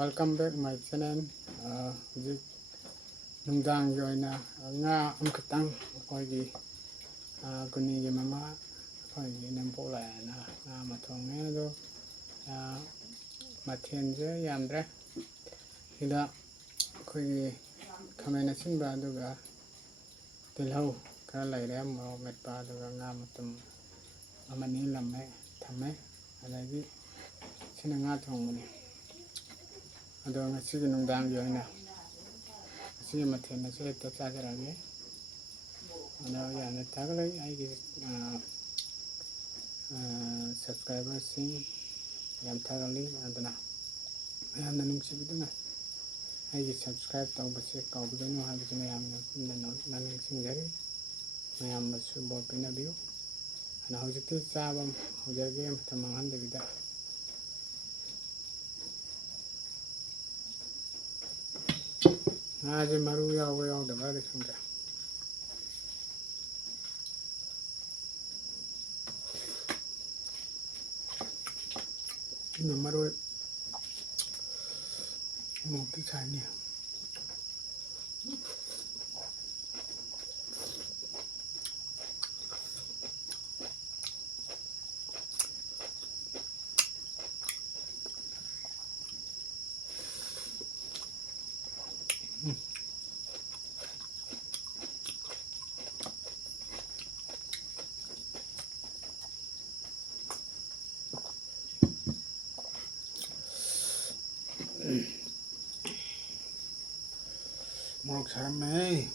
Welcome back my channel. Hujik nungdang yoina nga amkatang akoigi kunigi mama akoigi nampola na nga mathonge do mathenje yamdre hida akoigi khamena sinba aduga tilhau kara laire mo metpa aduga nga matum amani lamme thamme adagi sina nga thongmani ado ngasigi nungdang yoina asi mathena se ta chajarage ana yana tagalai aigi subscribers sing yam tagali adana mayamna nungsibiduna aigi subscribe tawbase kawbidunu habise mayamna naning singjari mayamna su bopina biu ana hojiti chabam hojage matamang handebida Aje maru yawe da bari kanga ina maru mo ki chani Mok samai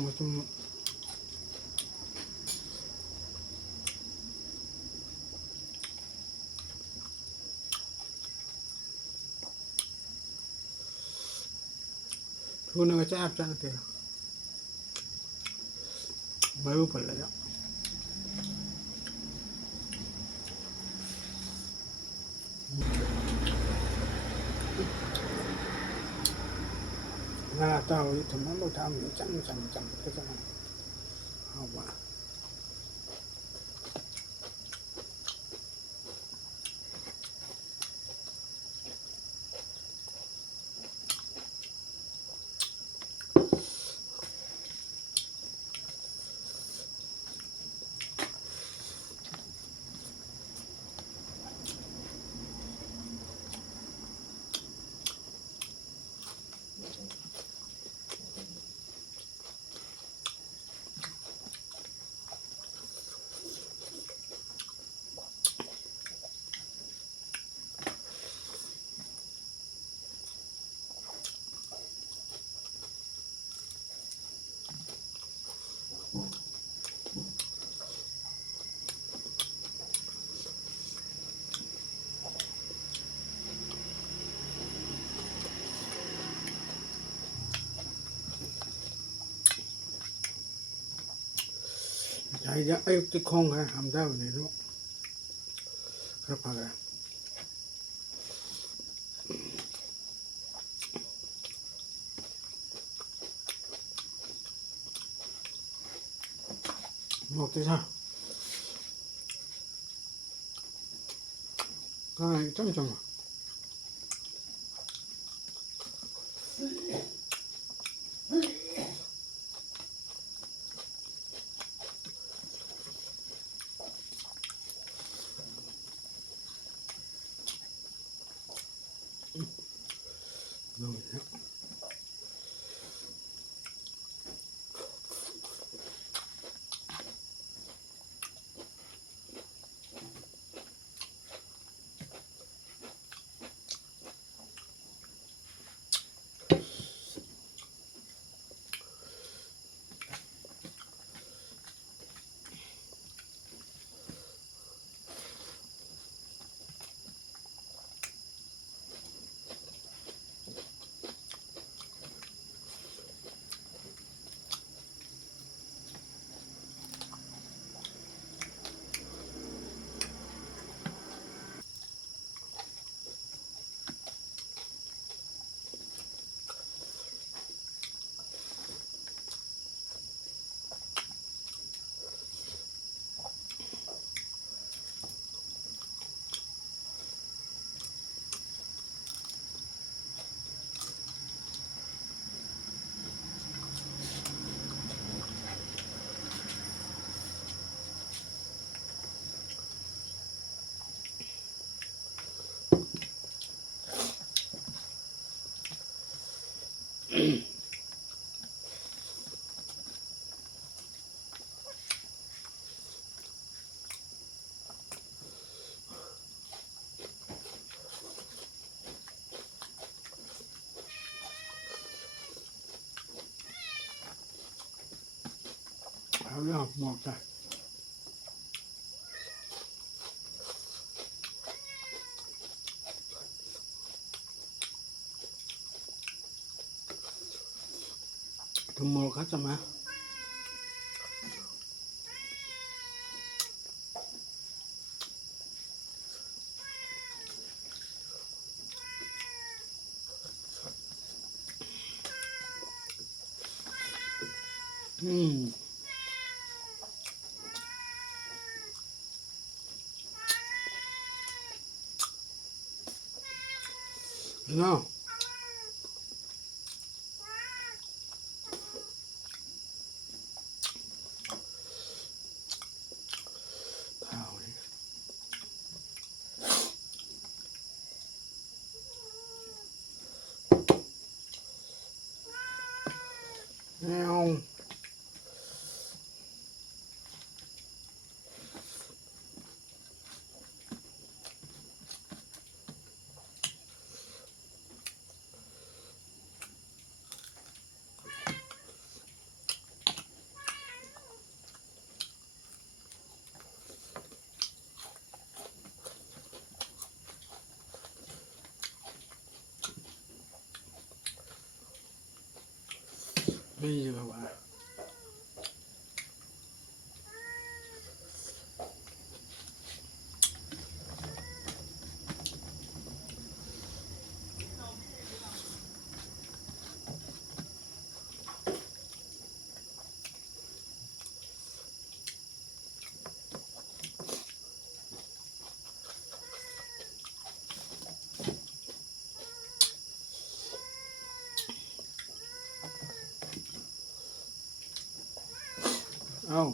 mutum thu nó chap chang te baru pala ya na tao thì nó tham chẳng cái gì không mà Ai ja ayuk ti khong ha hamda ne no rapaga một tí sao cái này chắc chắn rồi เอาเรื่องหมอกจ้ะทุกโมเขาจะมาเนาะข้าวนี่แมวไม่ใช่แบบว่าเอ้า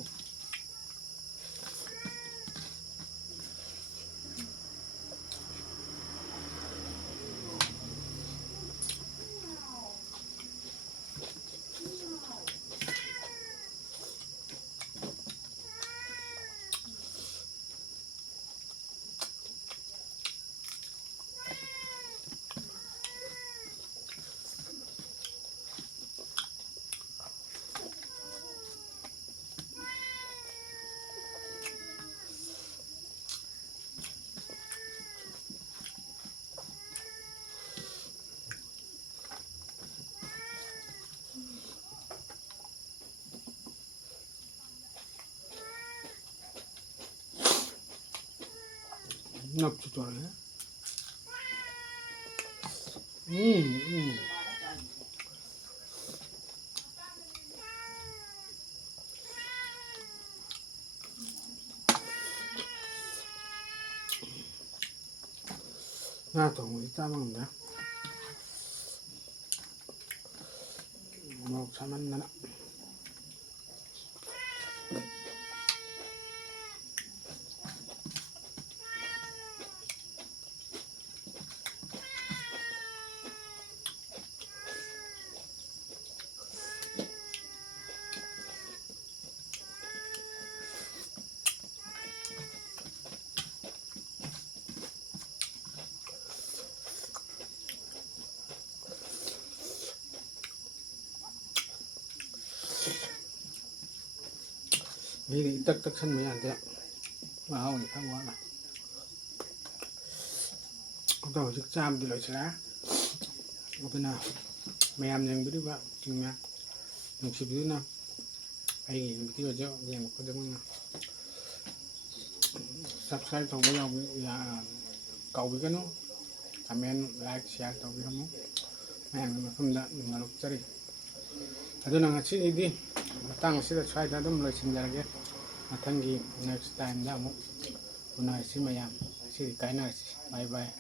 นับตัวเลยหน้าตรงนี้ตามั่งนะหมอกชามันนั่นแหละนี่ตักชั้นไม่อันเดียวมาเอาอีกข้างวันนะต้องศึกษาดีเลยใช่ไหมเอาไปนะแม่ยังไม่รู้ว่าจริงไหมยังชิบอยู่นะไอ้ที่ว่าเจ้ายังก็จะมึงนะซับไซต์ต้องไปเอาอย่าเก่าไปกันเนาะคอมเมนต์ไลค์แชร์ต้องไปทำมั้งแม่มันทำได้มาลุกใจಅದು ನಂಗೆ ಹಚ್ಚಿದ್ದಿ ಮತ್ತೆ ಹಂಗೆ ಚಾಯ್ದು ಮಲಸಿಂದಾಗೆ ಮತ್ತೆ ಹಂಗೆ next ಟೈಮ್ದಾಗ ಪುನಃ ಹಚ್ಚಿ ಮಯ್ಯ ಹಚ್ಚಿ ಕಾಯಿನ ಹಚ್ಚಿ ಬಾಯ್ ಬಾಯ್